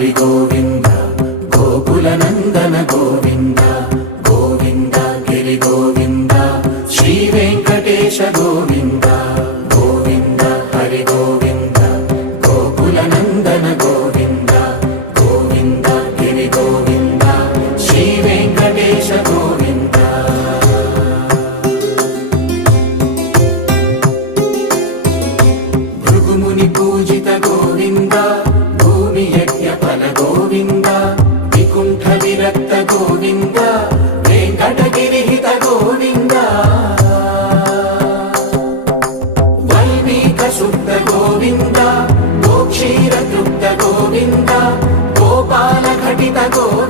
హరి గోవింద గోకుల నందన గోవింద గోవింద గిరి గోవింద శ్రీ వెంకటేశ గోవింద గోవింద హరి గోవింద గోకుల నందన గోవింద గోవింద గిరి గోవింద శ్రీ వెంకటేశ గోవింద భృగుముని పూజిత గోవింద భూమి యజ్ఞ ఫల గోవింద వికుంఠ విరక్త గోవింద వెంకటగిరిహిత గోవింద వైదిక శుద్ధ గోవింద గోక్షీర తృప్త గోవింద గోపాల ఘటిత గోవింద